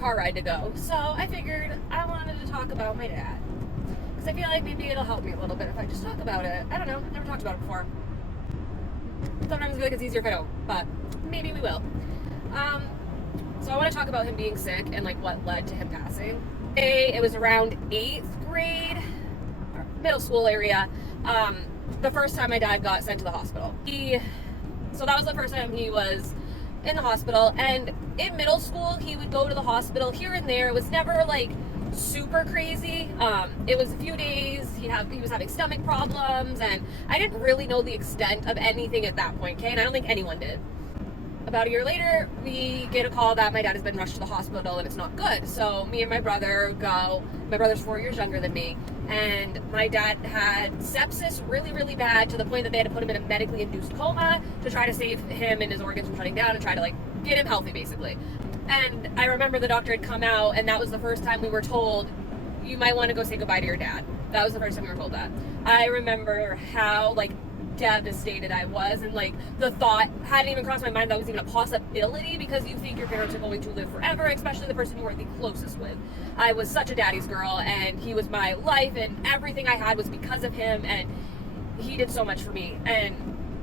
car ride to go. So I figured I wanted to talk about my dad. Because I feel like maybe it'll help me a little bit if I just talk about it. I don't know. I've never talked about it before. Sometimes I feel like it's easier if I don't, but maybe we will. So I want to talk about him being sick and like what led to him passing. It was around 8th grade, middle school area. The first time my dad got sent to the hospital. So that was the first time he was in the hospital. And in middle school, he would go to the hospital here and there. It was never like super crazy. It was a few days. He was having stomach problems, and I didn't really know the extent of anything at that point, okay? And I don't think anyone did. About a year later, we get a call that my dad has been rushed to the hospital and it's not good. So me and my brother go. My brother's 4 years younger than me, and my dad had sepsis really, really bad, to the point that they had to put him in a medically induced coma to try to save him and his organs from shutting down and try to like get him healthy, basically. And I remember the doctor had come out, and that was the first time we were told, you might want to go say goodbye to your dad. That was the first time we were told that. I remember how like devastated I was, and like the thought hadn't even crossed my mind that was even a possibility, because you think your parents are going to live forever, especially the person you were the closest with. I was such a daddy's girl, and he was my life, and everything I had was because of him, and he did so much for me. And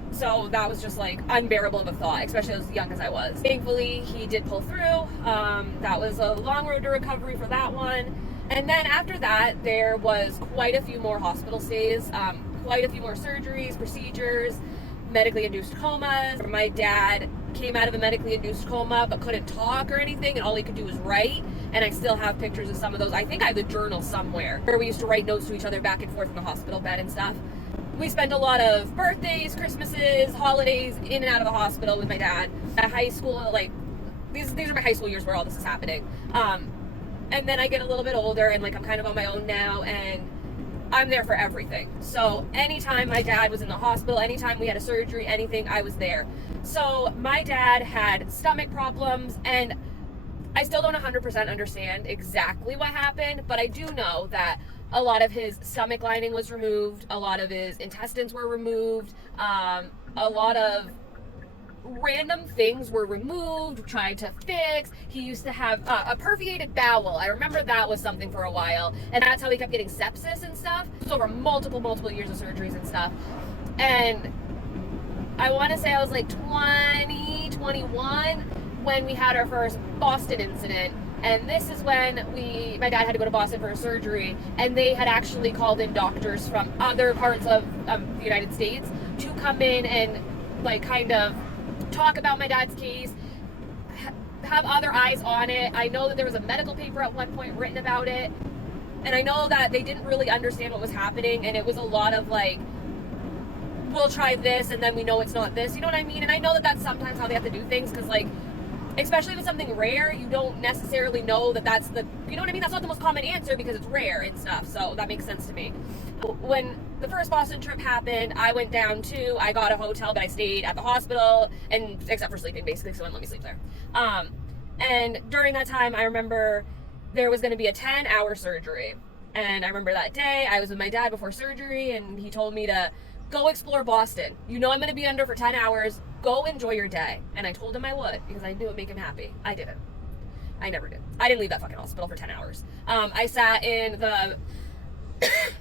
so that was just like unbearable of a thought, especially as young as I was. Thankfully, he did pull through. That was a long road to recovery for that one. And then after that, there was quite a few more hospital stays, quite a few more surgeries, procedures, medically induced comas. My dad came out of a medically induced coma but couldn't talk or anything, and all he could do was write. And I still have pictures of some of those. I think I have the journal somewhere where we used to write notes to each other back and forth in the hospital bed and stuff. We spent a lot of birthdays, Christmases, holidays in and out of the hospital with my dad. At high school, like these are my high school years where all this is happening. And then I get a little bit older, and like I'm kind of on my own now, and I'm there for everything. So anytime my dad was in the hospital, anytime we had a surgery, anything, I was there. So my dad had stomach problems, and I still don't 100% understand exactly what happened, but I do know that a lot of his stomach lining was removed, a lot of his intestines were removed, a lot of random things were removed, tried to fix. He used to have a perforated bowel. I remember that was something for a while, and that's how he kept getting sepsis and stuff. So over multiple years of surgeries and stuff. And I want to say I was like 20, 21 when we had our first Boston incident. And this is when my dad had to go to Boston for a surgery, and they had actually called in doctors from other parts of the United States to come in and like kind of talk about my dad's case, have other eyes on it. I know that there was a medical paper at one point written about it, and I know that they didn't really understand what was happening, and it was a lot of like, we'll try this and then we know it's not this, you know what I mean? And I know that that's sometimes how they have to do things, because like, especially if it's something rare, you don't necessarily know that that's the, you know what I mean? That's not the most common answer because it's rare and stuff. So that makes sense to me. When the first Boston trip happened, I went down too. I got a hotel, but I stayed at the hospital, and except for sleeping, basically, so they wouldn't let me sleep there. And during that time, I remember there was going to be a 10-hour surgery. And I remember that day, I was with my dad before surgery, and he told me to go explore Boston. You know I'm going to be under for 10 hours. Go enjoy your day. And I told him I would, because I knew it would make him happy. I didn't. I never did. I didn't leave that fucking hospital for 10 hours. I sat in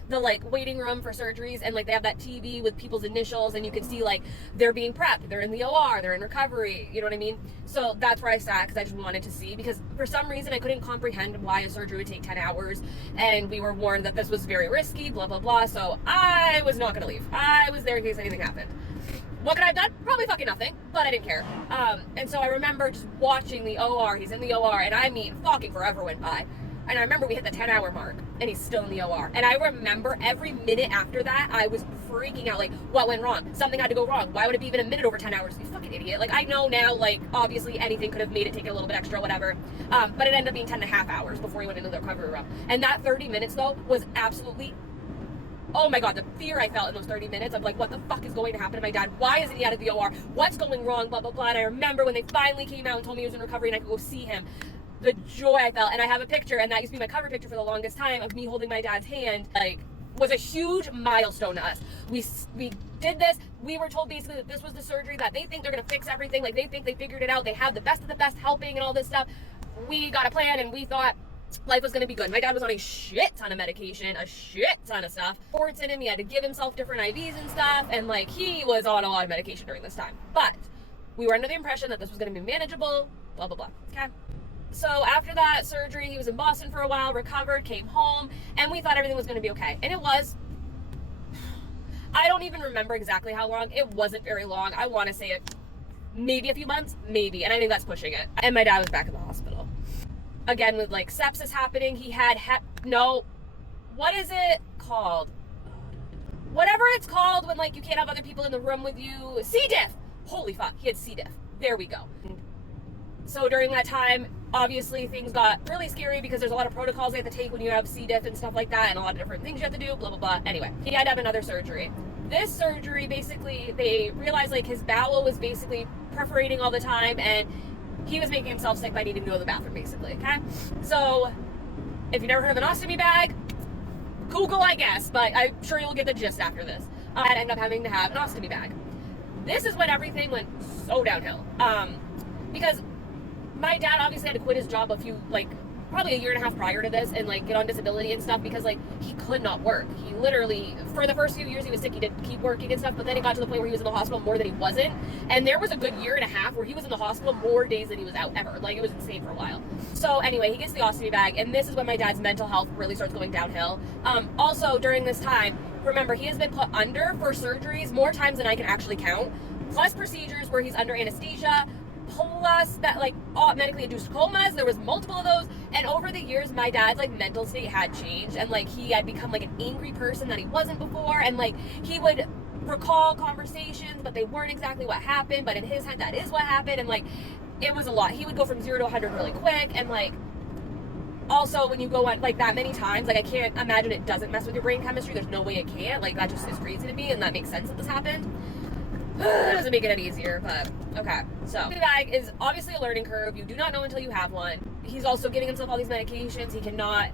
the like waiting room for surgeries, and like they have that TV with people's initials, and you can see like they're being prepped, they're in the OR, they're in recovery, you know what I mean? So that's where I sat, because I just wanted to see, because for some reason I couldn't comprehend why a surgery would take 10 hours, and we were warned that this was very risky, blah blah blah. So I was not gonna leave. I was there in case anything happened. What could I have done? Probably fucking nothing, but I didn't care. And so I remember just watching the OR. He's in the OR, and I mean fucking forever went by. And I remember we hit the 10-hour mark, and he's still in the OR. And I remember every minute after that, I was freaking out. Like, what went wrong? Something had to go wrong. Why would it be even a minute over 10 hours? You fucking idiot. Like, I know now, like, obviously anything could have made it take a little bit extra, whatever. But it ended up being 10 and a half hours before he went into the recovery room. And that 30 minutes, though, was absolutely... Oh my God, the fear I felt in those 30 minutes of like, what the fuck is going to happen to my dad? Why isn't he out of the OR? What's going wrong? Blah, blah, blah. And I remember when they finally came out and told me he was in recovery and I could go see him, the joy I felt. And I have a picture, and that used to be my cover picture for the longest time, of me holding my dad's hand. Like, was a huge milestone to us. We did this. We were told basically that this was the surgery, that they think they're going to fix everything. Like, they think they figured it out. They have the best of the best helping and all this stuff. we got a plan and we thought life was going to be good. My dad was on a shit ton of medication, a shit ton of stuff. Ports in him, he had to give himself different IVs and stuff, and like he was on a lot of medication during this time. But we were under the impression that this was going to be manageable, blah, blah, blah. Okay. So after that surgery, he was in Boston for a while, recovered, came home, and we thought everything was going to be okay. And it was. I don't even remember exactly how long. It wasn't very long. I want to say it maybe a few months, maybe. And I think that's pushing it. And my dad was back in the hospital. Again, with like sepsis happening, he had what is it called? Whatever it's called when like you can't have other people in the room with you. C. diff. Holy fuck, he had C. diff. There we go. So during that time, obviously things got really scary because there's a lot of protocols you have to take when you have C. diff and stuff like that, and a lot of different things you have to do, blah, blah, blah. Anyway, he had to have another surgery. This surgery, basically, they realized like his bowel was basically perforating all the time, and he was making himself sick by needing to go to the bathroom, basically, okay? So, if you've never heard of an ostomy bag, Google, I guess, but I'm sure you'll get the gist after this. I'd end up having to have an ostomy bag. This is when everything went so downhill. Because my dad obviously had to quit his job probably a year and a half prior to this and like get on disability and stuff because like he could not work. He literally, for the first few years he was sick, he did keep working and stuff, but then it got to the point where he was in the hospital more than he wasn't. And there was a good year and a half where he was in the hospital more days than he was out ever. Like it was insane for a while. So anyway, he gets the ostomy bag, and this is when my dad's mental health really starts going downhill. Also during this time, remember, he has been put under for surgeries more times than I can actually count, plus procedures where he's under anesthesia, plus that like medically induced comas. There was multiple of those, and over the years my dad's like mental state had changed, and like he had become like an angry person that he wasn't before, and like he would recall conversations but they weren't exactly what happened, but in his head that is what happened, and like it was a lot. He would go from 0 to 100 really quick, and like also when you go on like that many times, like I can't imagine it doesn't mess with your brain chemistry. There's no way it can't. Like that just is crazy to me, and that makes sense that this happened. It doesn't make it any easier, but okay. So the bag is obviously a learning curve. You do not know until you have one. He's also getting himself all these medications. He cannot,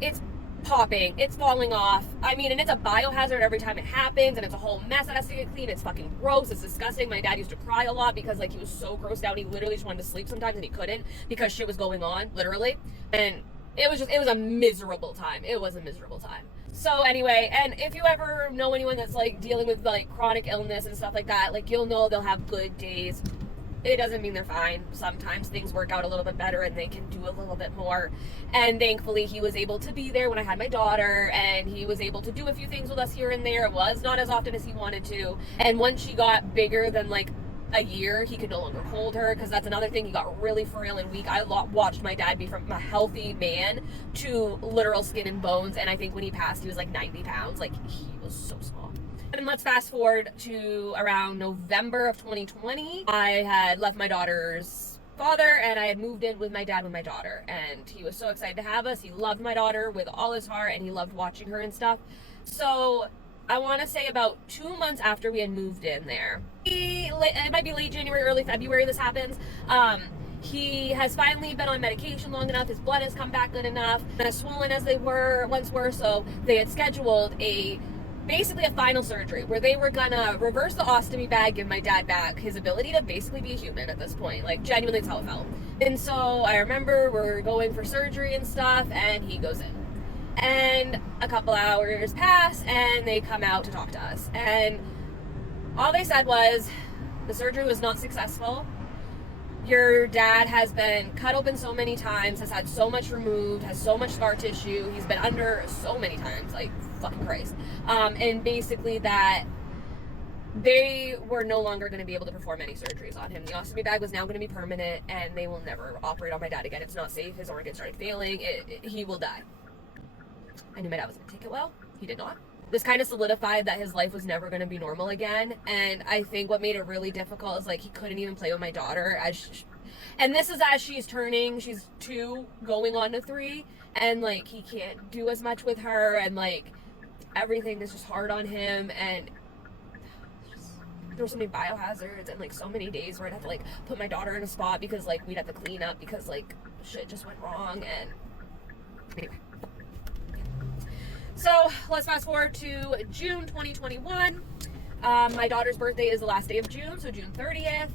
it's popping, it's falling off. I mean, and it's a biohazard every time it happens, and it's a whole mess that has to get clean. It's fucking gross. It's disgusting. My dad used to cry a lot because like he was so grossed out. He literally just wanted to sleep sometimes and he couldn't because shit was going on, literally. And it was a miserable time. It was a miserable time. So anyway, and if you ever know anyone that's like dealing with like chronic illness and stuff like that, like you'll know they'll have good days. It doesn't mean they're fine. Sometimes things work out a little bit better and they can do a little bit more. And thankfully he was able to be there when I had my daughter, and he was able to do a few things with us here and there. It was not as often as he wanted to. And once she got bigger than like a year, he could no longer hold her, because that's another thing. He got really frail and weak. I watched my dad be from a healthy man to literal skin and bones, and I think when he passed he was like 90 pounds. Like he was so small. And let's fast forward to around November of 2020. I had left my daughter's father and I had moved in with my dad with my daughter, and he was so excited to have us. He loved my daughter with all his heart, and he loved watching her and stuff. So I want to say about 2 months after we had moved in there, it might be late January, early February this happens. He has finally been on medication long enough. His blood has come back good enough, and as swollen as they once were. So they had scheduled basically a final surgery where they were gonna reverse the ostomy bag, give my dad back his ability to basically be a human at this point. Like genuinely, that's how it felt. And so I remember we're going for surgery and stuff, and he goes in. And a couple hours pass, and they come out to talk to us. And all they said was, the surgery was not successful. Your dad has been cut open so many times, has had so much removed, has so much scar tissue. He's been under so many times, like fucking Christ. And basically that they were no longer going to be able to perform any surgeries on him. The ostomy bag was now going to be permanent, and they will never operate on my dad again. It's not safe. His organs started failing. He will die. I knew my dad was going to take it well. He did not. This kind of solidified that his life was never going to be normal again. And I think what made it really difficult is like he couldn't even play with my daughter and this is as she's 2 going on to 3, and like he can't do as much with her, and like everything is just hard on him. And there were so many biohazards, and like so many days where I'd have to like put my daughter in a spot because like we'd have to clean up because like shit just went wrong. And anyway, so let's fast forward to June 2021. My daughter's birthday is the last day of June, so June 30th.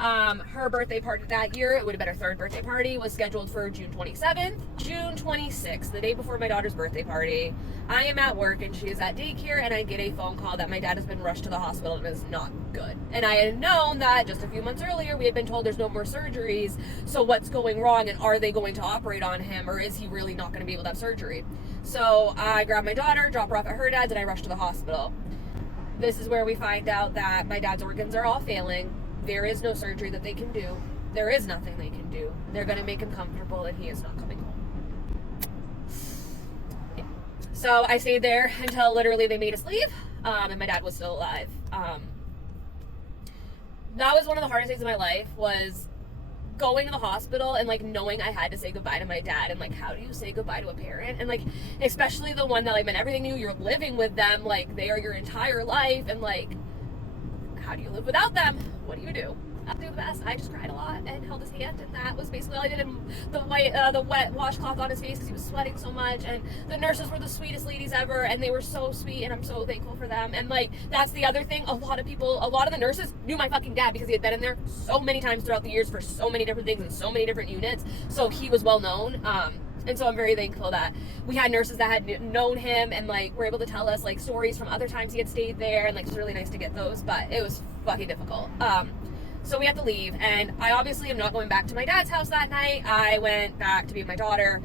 Her birthday party that year, it would have been her third birthday party, was scheduled for June 27th. June 26th, the day before my daughter's birthday party, I am at work and she is at daycare, and I get a phone call that my dad has been rushed to the hospital and is not good. And I had known that just a few months earlier we had been told there's no more surgeries, so what's going wrong, and are they going to operate on him, or is he really not going to be able to have surgery? So I grabbed my daughter, dropped her off at her dad's, and I rushed to the hospital. This is where we find out that my dad's organs are all failing. There is no surgery that they can do. There is nothing they can do. They're going to make him comfortable, and he is not coming home. Yeah. So I stayed there until literally they made us leave, and my dad was still alive. That was one of the hardest days of my life, was going to the hospital and like knowing I had to say goodbye to my dad, and like, how do you say goodbye to a parent? And like, especially the one that like meant everything to you, you're living with them, like they are your entire life, and like, how do you live without them? What do you do? I'll do the best. I just cried a lot and held his hand, and that was basically all I did. And the wet washcloth on his face because he was sweating so much. And the nurses were the sweetest ladies ever, and they were so sweet, and I'm so thankful for them. And like, that's the other thing. A lot of the nurses knew my fucking dad because he had been in there so many times throughout the years for so many different things and so many different units. So he was well known. And so I'm very thankful that we had nurses that had known him and like were able to tell us like stories from other times he had stayed there, and like it was really nice to get those, but it was fucking difficult. So we had to leave, and I obviously am not going back to my dad's house that night. I went back to be with my daughter,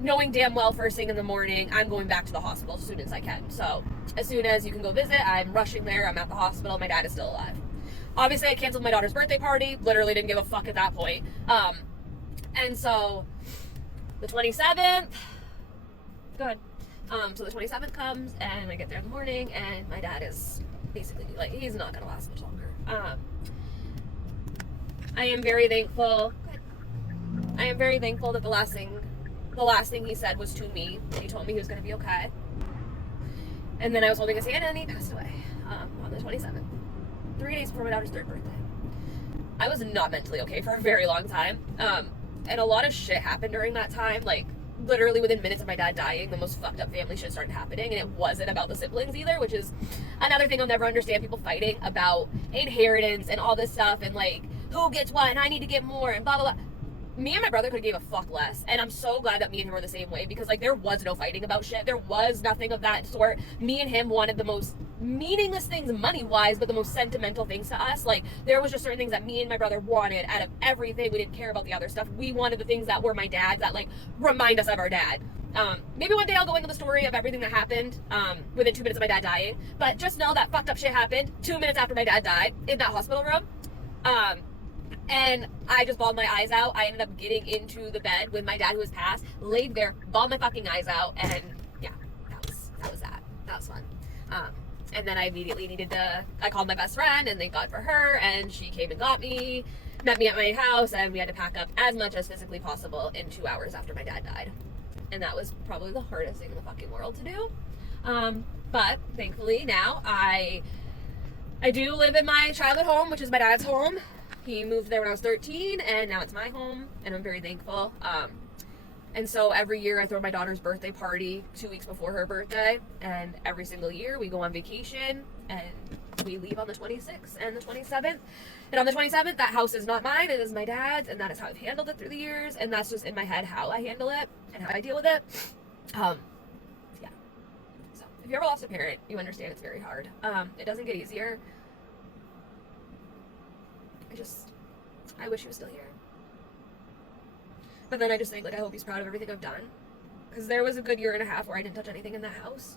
knowing damn well first thing in the morning I'm going back to the hospital as soon as I can. So as soon as you can go visit, I'm rushing there. I'm at the hospital. My dad is still alive. Obviously I canceled my daughter's birthday party, literally didn't give a fuck at that point. And so the 27th, good. So the 27th comes, and I get there in the morning, and my dad is basically like, he's not gonna last much longer. I am very thankful that the last thing he said was to me. He told me he was gonna be okay. And then I was holding his hand, and he passed away on the 27th, 3 days before my daughter's third birthday. I was not mentally okay for a very long time. And a lot of shit happened during that time. Like, literally within minutes of my dad dying, the most fucked up family shit started happening, and it wasn't about the siblings either, which is another thing I'll never understand, people fighting about inheritance and all this stuff, and like, who gets what, and I need to get more, and blah, blah, blah. Me and my brother could have gave a fuck less, and I'm so glad that me and him were the same way, because like, there was no fighting about shit. There was nothing of that sort. Me and him wanted the most meaningless things money-wise, but the most sentimental things to us. Like, there was just certain things that me and my brother wanted out of everything. We didn't care about the other stuff. We wanted the things that were my dad's, that like remind us of our dad. Maybe one day I'll go into the story of everything that happened within 2 minutes of my dad dying, but just know that fucked up shit happened 2 minutes after my dad died in that hospital room. And I just bawled my eyes out. I ended up getting into the bed with my dad who was passed, laid there, bawled my fucking eyes out, and yeah, that was that. That was fun. And then I immediately I called my best friend, and thank God for her, and she came and got me, met me at my house, and we had to pack up as much as physically possible in 2 hours after my dad died. And that was probably the hardest thing in the fucking world to do. But thankfully now I do live in my childhood home, which is my dad's home. He moved there when I was 13, and now it's my home, and I'm very thankful. And so every year I throw my daughter's birthday party 2 weeks before her birthday, and every single year we go on vacation, and we leave on the 26th and the 27th. And on the 27th, that house is not mine, it is my dad's, and that is how I've handled it through the years, and that's just in my head how I handle it and how I deal with it. Yeah. So if you ever lost a parent, you understand it's very hard. It doesn't get easier. I wish he was still here. But then I just think, like, I hope he's proud of everything I've done. Because there was a good 1.5 years where I didn't touch anything in that house.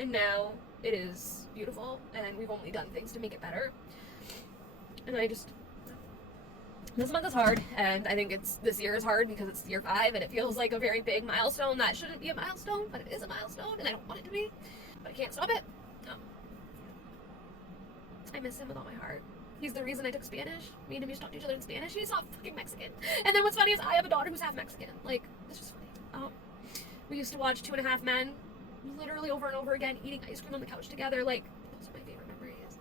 And now it is beautiful, and we've only done things to make it better. And this month is hard, and I think this year is hard because it's year 5, and it feels like a very big milestone that shouldn't be a milestone, but it is a milestone, and I don't want it to be. But I can't stop it. I miss him with all my heart. He's the reason I took Spanish. Me and him used to talk to each other in Spanish. He's not fucking Mexican. And then what's funny is I have a daughter who's half Mexican. Like, it's just funny. We used to watch 2.5 Men literally over and over again, eating ice cream on the couch together. Like, those are my favorite memories.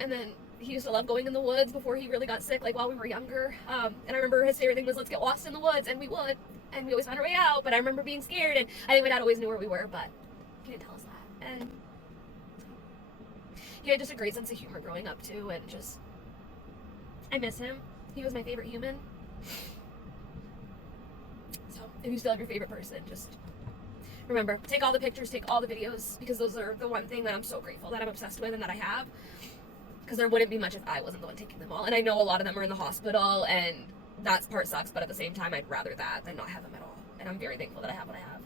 And then he used to love going in the woods before he really got sick, like while we were younger. And I remember his favorite thing was, let's get lost in the woods, and we would. And we always found our way out, but I remember being scared, and I think my dad always knew where we were, but he didn't tell us that. And he had just a great sense of humor growing up too, and just, I miss him. He was my favorite human. So, if you still have your favorite person, just remember, take all the pictures, take all the videos, because those are the one thing that I'm so grateful that I'm obsessed with and that I have. Because there wouldn't be much if I wasn't the one taking them all. And I know a lot of them are in the hospital, and that part sucks, but at the same time, I'd rather that than not have them at all. And I'm very thankful that I have what I have.